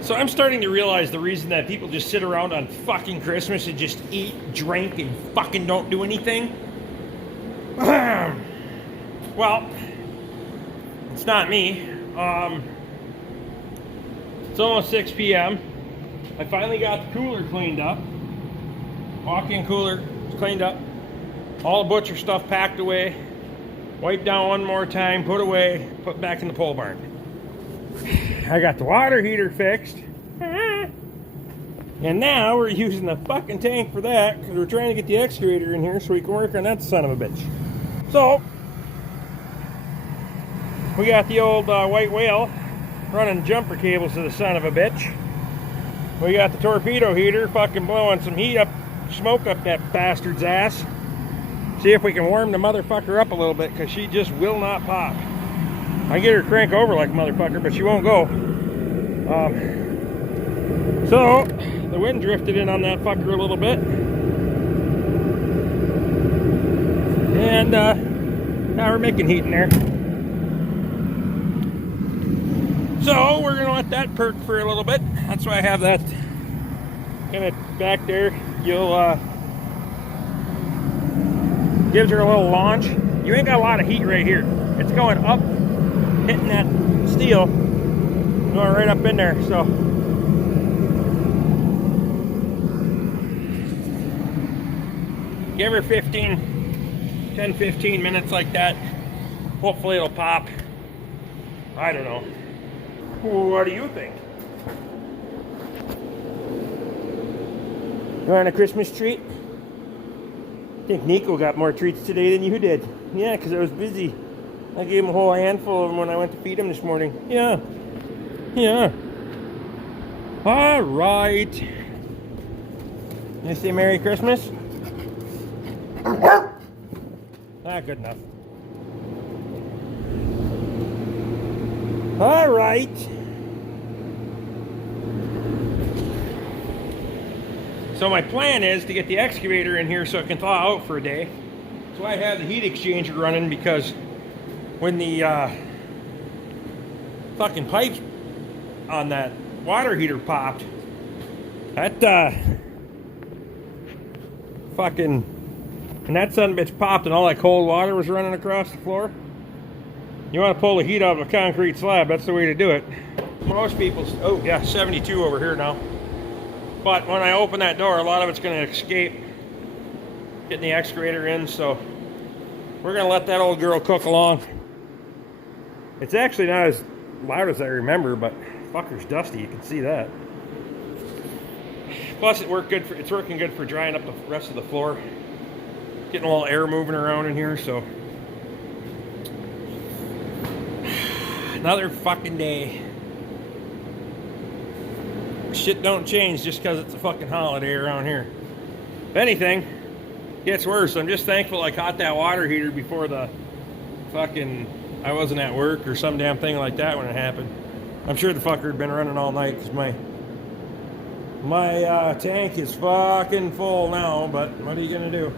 So I'm starting to realize the reason that people just sit around on fucking Christmas and just eat, drink, and fucking don't do anything. Well, it's not me. It's almost 6 p.m. I finally got the cooler cleaned up. Walk-in cooler cleaned up. All the butcher stuff packed away. Wiped down one more time, put away, put back in the pole barn. I got the water heater fixed. And now we're using the fucking tank for that because we're trying to get the excavator in here so we can work on that son of a bitch. So, we got the old white whale running jumper cables to the son of a bitch. We got the torpedo heater fucking blowing some heat up, smoke up that bastard's ass. See if we can warm the motherfucker up a little bit because she just will not pop. I get her to crank over like a motherfucker, but she won't go. So, the wind drifted in on that fucker a little bit. And now we're making heat in there. So, we're going to let that perk for a little bit. That's why I have that kind of back there. You'll, gives her a little launch. You ain't got a lot of heat right here. It's going up, hitting that steel, going right up in there. So, give her 10, 15 minutes like that. Hopefully it'll pop. I don't know. What do you think? You want a Christmas treat? I think Nico got more treats today than you did. Yeah, because I was busy. I gave him a whole handful of them when I went to feed him this morning. Yeah. Yeah. All right. You say Merry Christmas? Ah, good enough. All right. So my plan is to get the excavator in here so it can thaw out for a day. So I have the heat exchanger running because when the fucking pipes on that water heater popped, that and that son of a bitch popped and all that cold water was running across the floor. You want to pull the heat out of a concrete slab, that's the way to do it. Most people, oh yeah, 72 over here now. But when I open that door, a lot of it's going to escape getting the excavator in, so we're going to let that old girl cook along. It's actually not as loud as I remember, but fucker's dusty, you can see that. Plus it's working good for drying up the rest of the floor. Getting a little air moving around in here, so another fucking day. Shit don't change just because it's a fucking holiday around here. If anything, it gets worse. I'm just thankful I caught that water heater before the fucking I wasn't at work or some damn thing like that when it happened. I'm sure the fucker had been running all night because my tank is fucking full now, but what are you gonna do?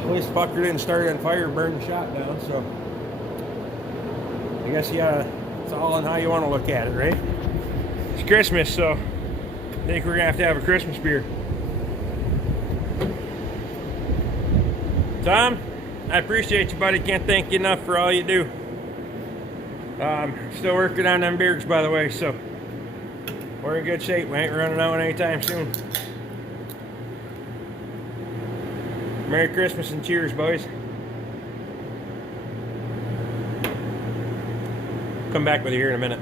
At least fucker didn't start on fire, burn the shot down, so I guess it's all on how you want to look at it, right? It's Christmas, so I think we're gonna have a Christmas beer. Tom, I appreciate you, buddy. Can't thank you enough for all you do. Still working on them beers, by the way, so we're in good shape. We ain't running out anytime soon. Merry Christmas and cheers, boys. Come back with you here in a minute.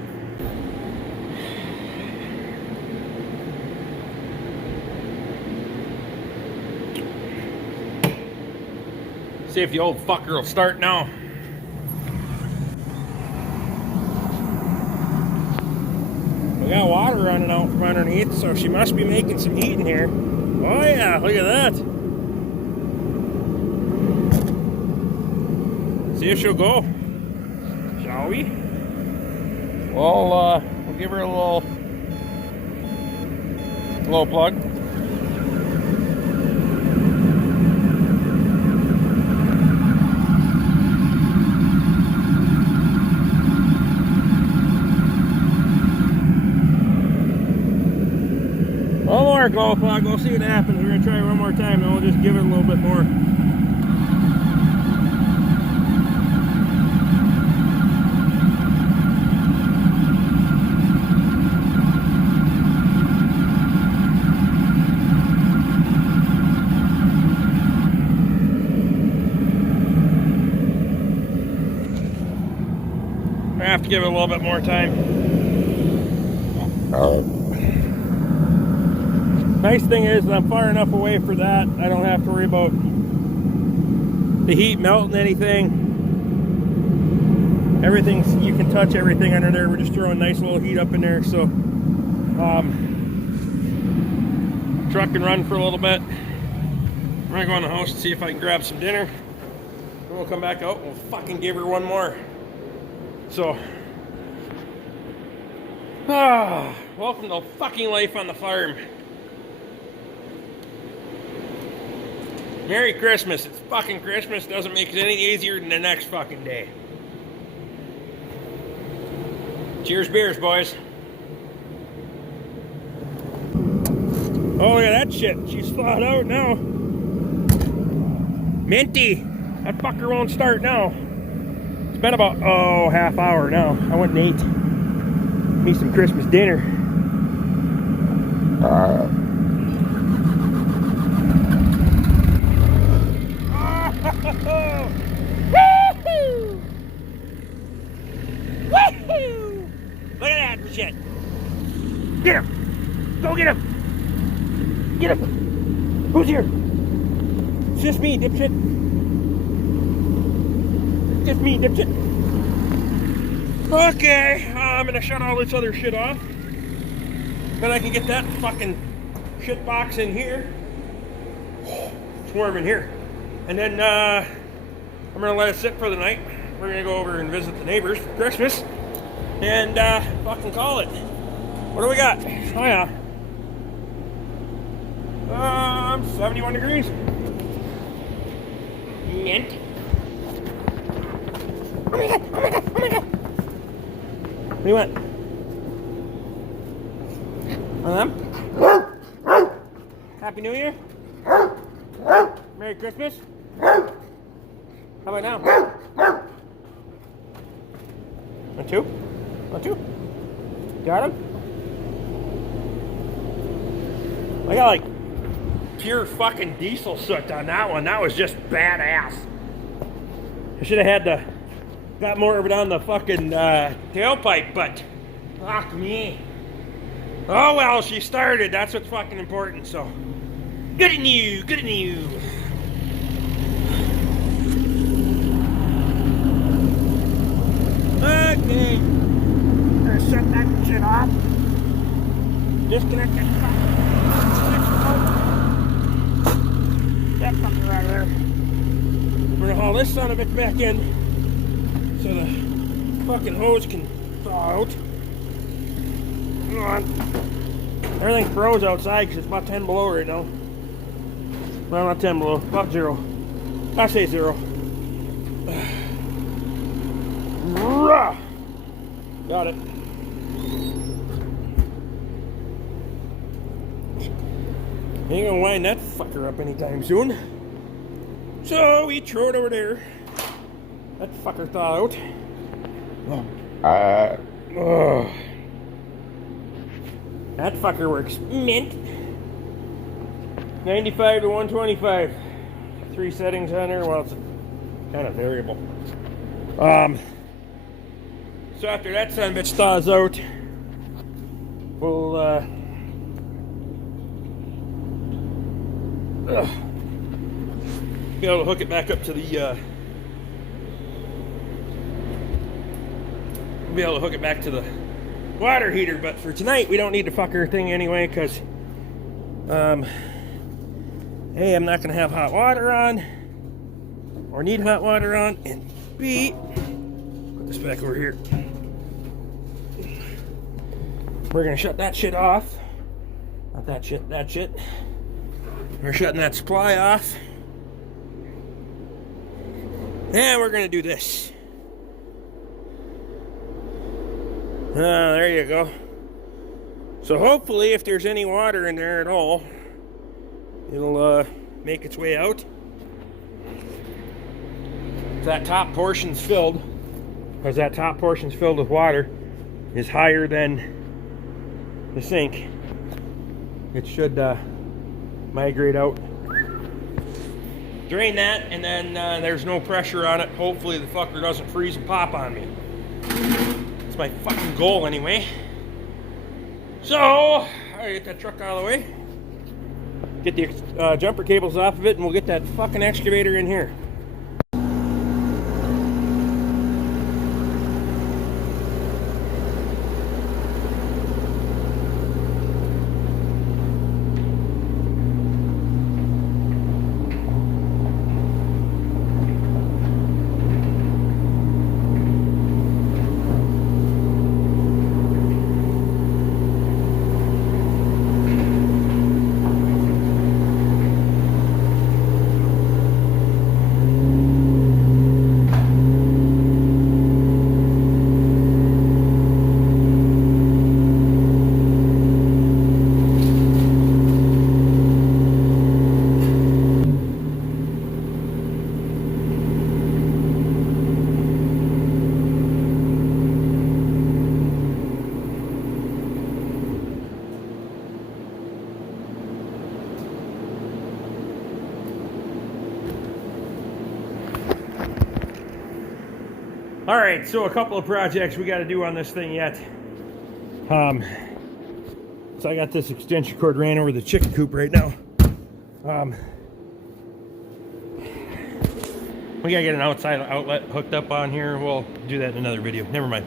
See if the old fucker will start now. We got water running out from underneath, so she must be making some heat in here. Oh yeah, look at that. See if she'll go. Shall we? Well, we'll give her a little plug. our glow plug. We'll see what happens. We're gonna try one more time, and we'll just give it a little bit more. I have to give it a little bit more time. Nice thing is I'm far enough away for that. I don't have to worry about the heat melting anything. Everything's, you can touch everything under there. We're just throwing nice little heat up in there. So truck can run for a little bit. I'm gonna go in the house and see if I can grab some dinner. Then we'll come back out and we'll fucking give her one more. So, welcome to fucking life on the farm. Merry Christmas. It's fucking Christmas. Doesn't make it any easier than the next fucking day. Cheers beers, boys. Oh, look at that shit. She's thawed out now. Minty. That fucker won't start now. It's been about, half hour now. I went and ate me some Christmas dinner. Woo-hoo! Woo-hoo! Look at that shit. Get him! Go get him! Get him! Who's here? It's just me, dipshit. Just me, dipshit. Okay, I'm gonna shut all this other shit off. Then I can get that fucking shit box in here. It's warm in here. And then I'm gonna let it sit for the night. We're gonna go over and visit the neighbors for Christmas. And fucking call it. What do we got? Oh yeah. 71 degrees. Mint. Oh my god, oh my god, oh my god. What do you want? Happy New Year? Merry Christmas? How about now? Want two? Want two? Got him? I got like pure fucking diesel soot on that one. That was just badass. I should have had got more of it on the fucking tailpipe, but fuck me. Oh well, she started. That's what's fucking important. So good on you. Good on you. Okay. Gonna shut that shit off. Disconnect that fucker out of there. We're gonna haul this son of it back in so the fucking hose can thaw out. Come on. Everything froze outside because it's about 10 below right now. Well, not 10 below, about 0. I say 0. Got it. Ain't gonna wind that fucker up anytime soon. So we throw it over there. That fucker thaw out. That fucker works mint. 95 to 125. 3 settings on there. Well, it's kind of variable. So after that son of a bitch thaws out, we'll be able to hook it back up to the be able to hook it back to the water heater. But for tonight we don't need the fucker thing anyway, because A, I'm not gonna have hot water on or need hot water on, and B, put this back over here, we're gonna shut that shit off. Not that shit, that shit. We're shutting that supply off. And we're gonna do this. There you go. So hopefully, if there's any water in there at all, it'll make its way out. If that top portion's filled, because that top portion's filled with water, is higher than the sink, it should migrate out. Drain that, and then there's no pressure on it. Hopefully the fucker doesn't freeze and pop on me. That's my fucking goal anyway. So, I'll get that truck out of the way. Get the jumper cables off of it, and we'll get that fucking excavator in here. All right, so a couple of projects we got to do on this thing yet. So I got this extension cord ran over the chicken coop right now. We gotta get an outside outlet hooked up on here. We'll do that in another video. Never mind.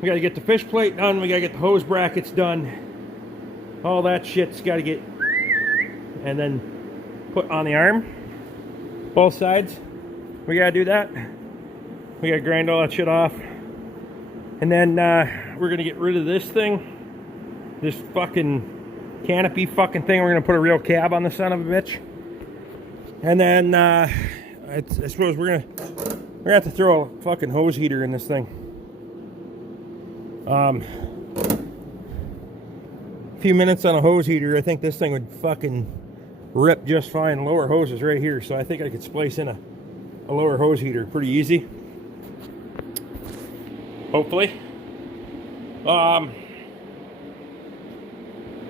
We gotta get the fish plate done. We gotta get the hose brackets done. All that shit's gotta get and then put on the arm. Both sides. We gotta do that. We gotta grind all that shit off. And then we're gonna get rid of this thing. This fucking canopy fucking thing. We're gonna put a real cab on the son of a bitch. And then I suppose we're gonna have to throw a fucking hose heater in this thing. A few minutes on a hose heater, I think this thing would fucking rip just fine. Lower hose is right here, so I think I could splice in a lower hose heater pretty easy. Hopefully.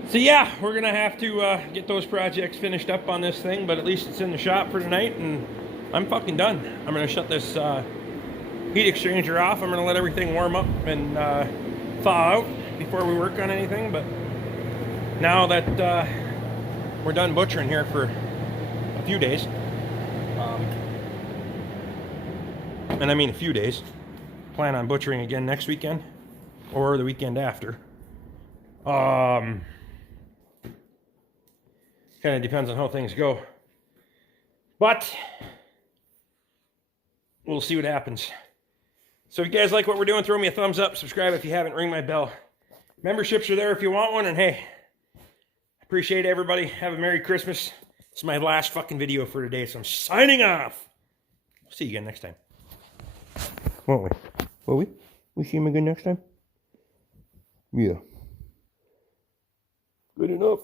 So yeah, we're gonna have to get those projects finished up on this thing, but at least it's in the shop for tonight, and I'm fucking done. I'm gonna shut this heat exchanger off. I'm gonna let everything warm up and thaw out before we work on anything. But now that we're done butchering here for a few days, and I mean a few days, plan on butchering again next weekend or the weekend after. Kind of depends on how things go. But we'll see what happens. So if you guys like what we're doing, throw me a thumbs up. Subscribe if you haven't. Ring my bell. Memberships are there if you want one. And hey, appreciate everybody. Have a Merry Christmas. It's my last fucking video for today, so I'm signing off. See you again next time. Won't we? Will we? We see him again next time? Yeah. Good enough.